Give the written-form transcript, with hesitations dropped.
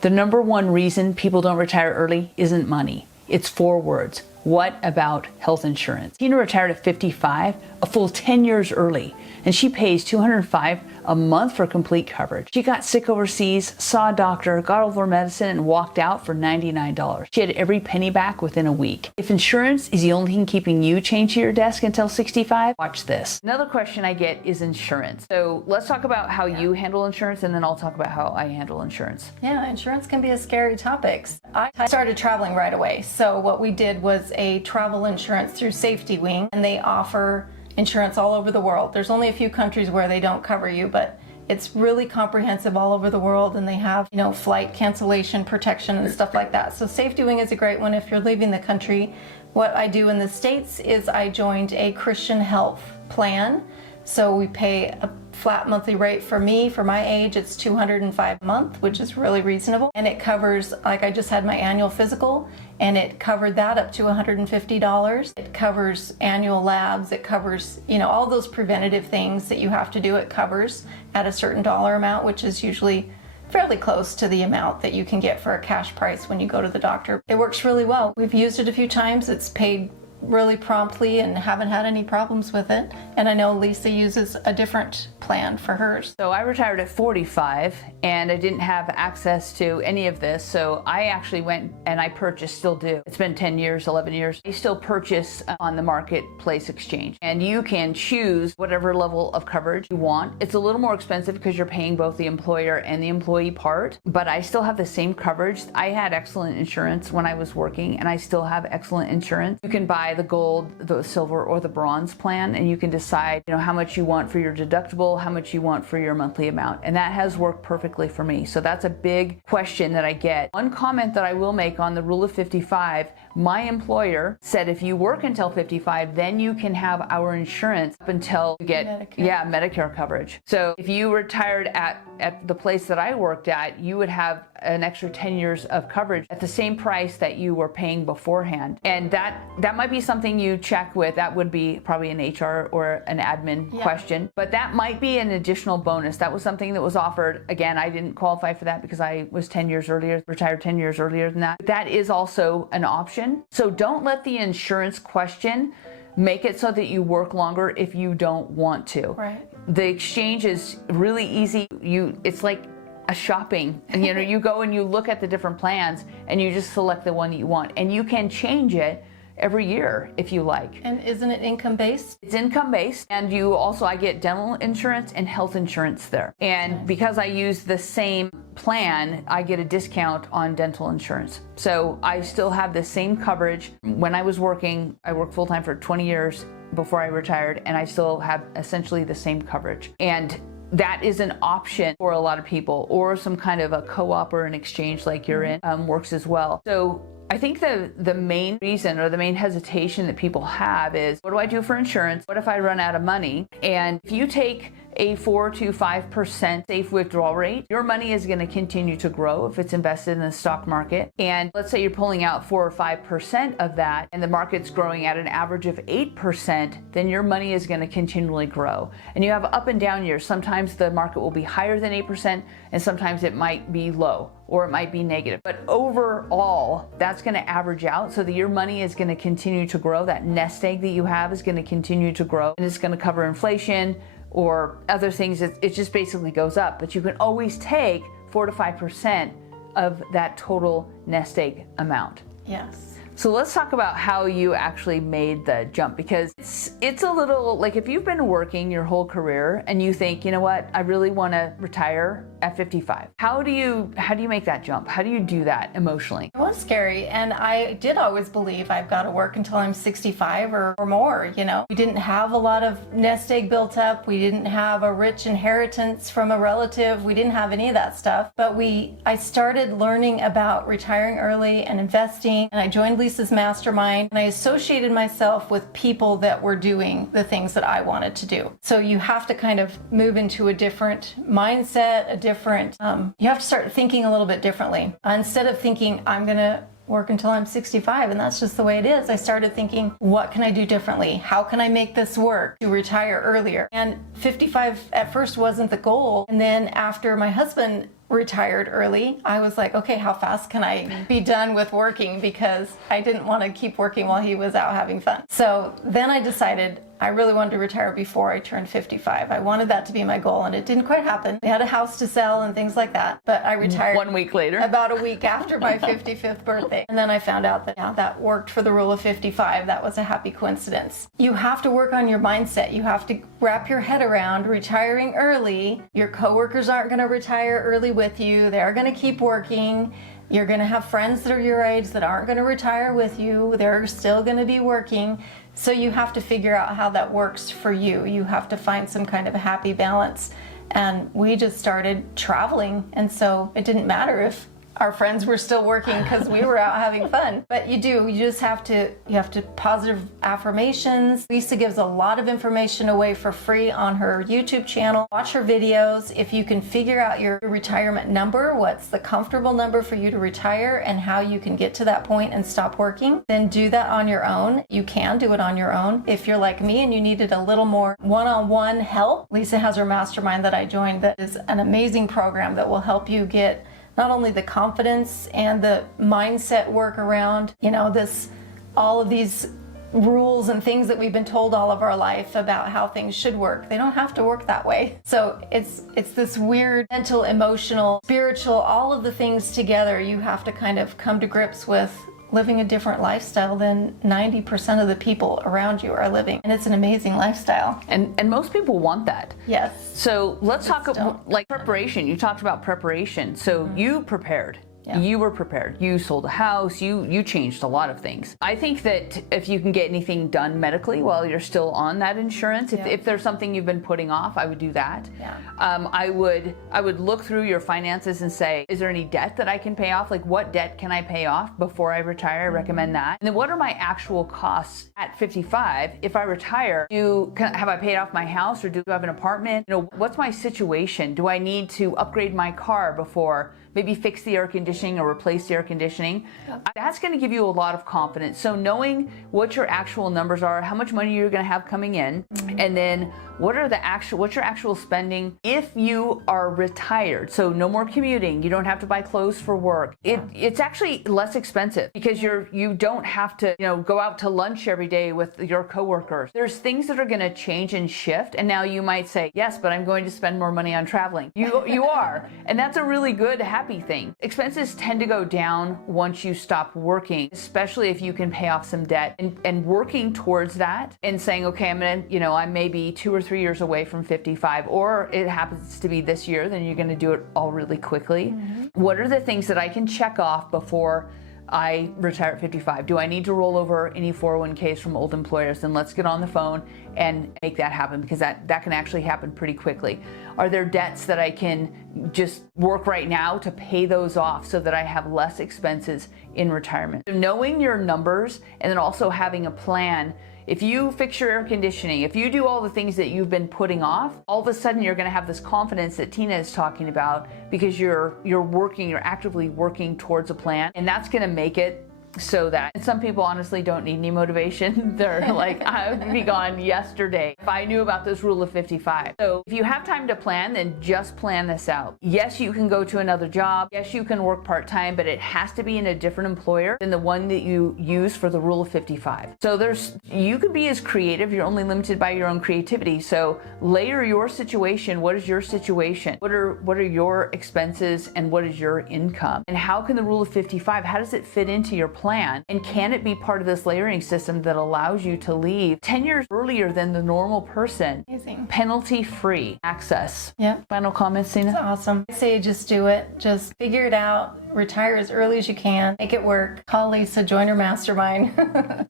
The number one reason people don't retire early isn't money. It's 4 words. What about health insurance? Tina retired at 55, a full 10 years early, and she pays $205 a month for complete coverage. She got sick overseas, saw a doctor, got all of her medicine, and walked out for $99. She had every penny back within a week. If insurance is the only thing keeping you chained to your desk until 65, watch this. Another question I get is insurance. So let's talk about how you handle insurance, and then I'll talk about how I handle insurance. Yeah, insurance can be a scary topic. I started traveling right away. So what we did was a travel insurance through Safety Wing, and they offer insurance all over the world. There's only a few countries where they don't cover you, but it's really comprehensive all over the world, and they have, flight cancellation protection and stuff like that. So Safety Wing is a great one if you're leaving the country. What I do in the States is I joined a Christian health plan. So we pay a flat monthly rate for me. For my age, it's $205 a month, which is really reasonable. And it covers, like I just had my annual physical, and it covered that up to $150. It covers annual labs. It covers, all those preventative things that you have to do. It covers at a certain dollar amount, which is usually fairly close to the amount that you can get for a cash price when you go to the doctor. It works really well. We've used it a few times. It's paid really promptly and haven't had any problems with it. And I know Lisa uses a different plan for hers. So I retired at 45 and I didn't have access to any of this. So I actually went and I purchased, still do. It's been 10 years, 11 years. I still purchase on the marketplace exchange. And you can choose whatever level of coverage you want. It's a little more expensive because you're paying both the employer and the employee part, but I still have the same coverage. I had excellent insurance when I was working, and I still have excellent insurance. You can buy the gold, the silver, or the bronze plan, and you can decide how much you want for your deductible, how much you want for your monthly amount, and that has worked perfectly for me. So that's a big question that I get. One comment that I will make on the rule of 55, my employer said if you work until 55, then you can have our insurance up until you get Medicare coverage. So if you retired at the place that I worked at, you would have an extra 10 years of coverage at the same price that you were paying beforehand. And that might be something you check with. That would be probably an HR or an admin question, but that might be an additional bonus. That was something that was offered. Again, I didn't qualify for that because I was 10 years earlier, retired 10 years earlier than that. That is also an option. So don't let the insurance question make it so that you work longer if you don't want to. Right. The exchange is really easy. It's like a shopping. You go and you look at the different plans and you just select the one that you want, and you can change it every year if you like. And isn't it income-based? It's income-based, and I get dental insurance and health insurance there. And because I use the same plan, I get a discount on dental insurance. So I still have the same coverage. When I was working, I worked full-time for 20 years before I retired, and I still have essentially the same coverage. And that is an option for a lot of people, or some kind of a co-op or an exchange like you're in works as well. So I think the main reason or the main hesitation that people have is, what do I do for insurance? What if I run out of money? And if you take a 4 to 5% safe withdrawal rate, your money is going to continue to grow if it's invested in the stock market. And let's say you're pulling out 4 or 5% of that, and the market's growing at an average of 8%, then your money is going to continually grow. And you have up and down years. Sometimes the market will be higher than 8%, and sometimes it might be low, or it might be negative. But overall, that's going to average out so that your money is going to continue to grow. That nest egg that you have is going to continue to grow, and it's going to cover inflation or other things. It just basically goes up. But you can always take 4 to 5% of that total nest egg amount. Yes. So let's talk about how you actually made the jump, because it's a little like, if you've been working your whole career and you think, you know what, I really want to retire at 55. How do you make that jump? How do you do that emotionally? It was scary, and I did always believe I've got to work until I'm 65 or more. We didn't have a lot of nest egg built up. We didn't have a rich inheritance from a relative. We didn't have any of that stuff. But I started learning about retiring early and investing, and I joined Lisa's mastermind, and I associated myself with people that were doing the things that I wanted to do. So you have to kind of move into a different mindset, you have to start thinking a little bit differently. Instead of thinking, I'm going to work until I'm 65 and that's just the way it is, I started thinking, what can I do differently? How can I make this work to retire earlier? And 55 at first wasn't the goal. And then after my husband retired early, I was like, okay, how fast can I be done with working? Because I didn't want to keep working while he was out having fun. So then I decided I really wanted to retire before I turned 55. I wanted that to be my goal, and it didn't quite happen. We had a house to sell and things like that, but I retired 1 week later, about a week after my 55th birthday. And then I found out that that worked for the rule of 55. That was a happy coincidence. You have to work on your mindset. You have to wrap your head around retiring early. Your coworkers aren't going to retire early with you. They're going to keep working. You're going to have friends that are your age that aren't going to retire with you. They're still going to be working. So you have to figure out how that works for you. You have to find some kind of a happy balance. And we just started traveling. And so it didn't matter if our friends were still working because we were out having fun. But you just have to positive affirmations. Lisa gives a lot of information away for free on her YouTube channel. Watch her videos. If you can figure out your retirement number, what's the comfortable number for you to retire and how you can get to that point and stop working, then do that on your own. You can do it on your own. If you're like me and you needed a little more one-on-one help, Lisa has her mastermind that I joined that is an amazing program that will help you get not only the confidence and the mindset work around, all of these rules and things that we've been told all of our life about how things should work. They don't have to work that way. So it's this weird mental, emotional, spiritual, all of the things together. You have to kind of come to grips with living a different lifestyle than 90% of the people around you are living. And it's an amazing lifestyle. And most people want that. Yes. So let's talk about preparation. You talked about preparation. So you prepared. Yeah. You were prepared. You sold a house. You changed a lot of things. I think that if you can get anything done medically while you're still on that insurance, if there's something you've been putting off, I would do that. Yeah. I would look through your finances and say, is there any debt that I can pay off? Like, what debt can I pay off before I retire? I recommend that. And then what are my actual costs at 55? If I retire, have I paid off my house, or do I have an apartment? What's my situation? Do I need to upgrade my car before maybe fix the air conditioning or replace the air conditioning? That's going to give you a lot of confidence. So knowing what your actual numbers are, how much money you're going to have coming in, and then what's your actual spending if you are retired. So no more commuting. You don't have to buy clothes for work. It's actually less expensive because you don't have to go out to lunch every day with your coworkers. There's things that are going to change and shift. And now you might say, yes, but I'm going to spend more money on traveling. You are. And that's a really good happy thing. Expenses tend to go down once you stop working, especially if you can pay off some debt, and working towards that and saying, okay, I'm maybe 2 or 3 years away from 55, or it happens to be this year, then you're going to do it all really quickly. What are the things that I can check off before I retire at 55? Do I need to roll over any 401ks from old employers? Then let's get on the phone and make that happen, because that can actually happen pretty quickly. Are there debts that I can just work right now to pay those off so that I have less expenses in retirement? So knowing your numbers and then also having a plan. If you fix your air conditioning, if you do all the things that you've been putting off, all of a sudden you're going to have this confidence that Tina is talking about, because you're actively working towards a plan, and that's going to make it so that some people honestly don't need any motivation. They're like, I would be gone yesterday if I knew about this rule of 55. So if you have time to plan, then just plan this out. Yes, you can go to another job. Yes, you can work part-time, but it has to be in a different employer than the one that you use for the rule of 55. So you can be as creative. You're only limited by your own creativity. So layer your situation. What is your situation? What are your expenses, and what is your income? And how can the rule of 55, how does it fit into your plan? And can it be part of this layering system that allows you to leave 10 years earlier than the normal person? Amazing. Penalty-free access. Yeah. Final comments, Tina? That's awesome. I say just do it. Just figure it out. Retire as early as you can. Make it work. Call Lisa. Join her mastermind.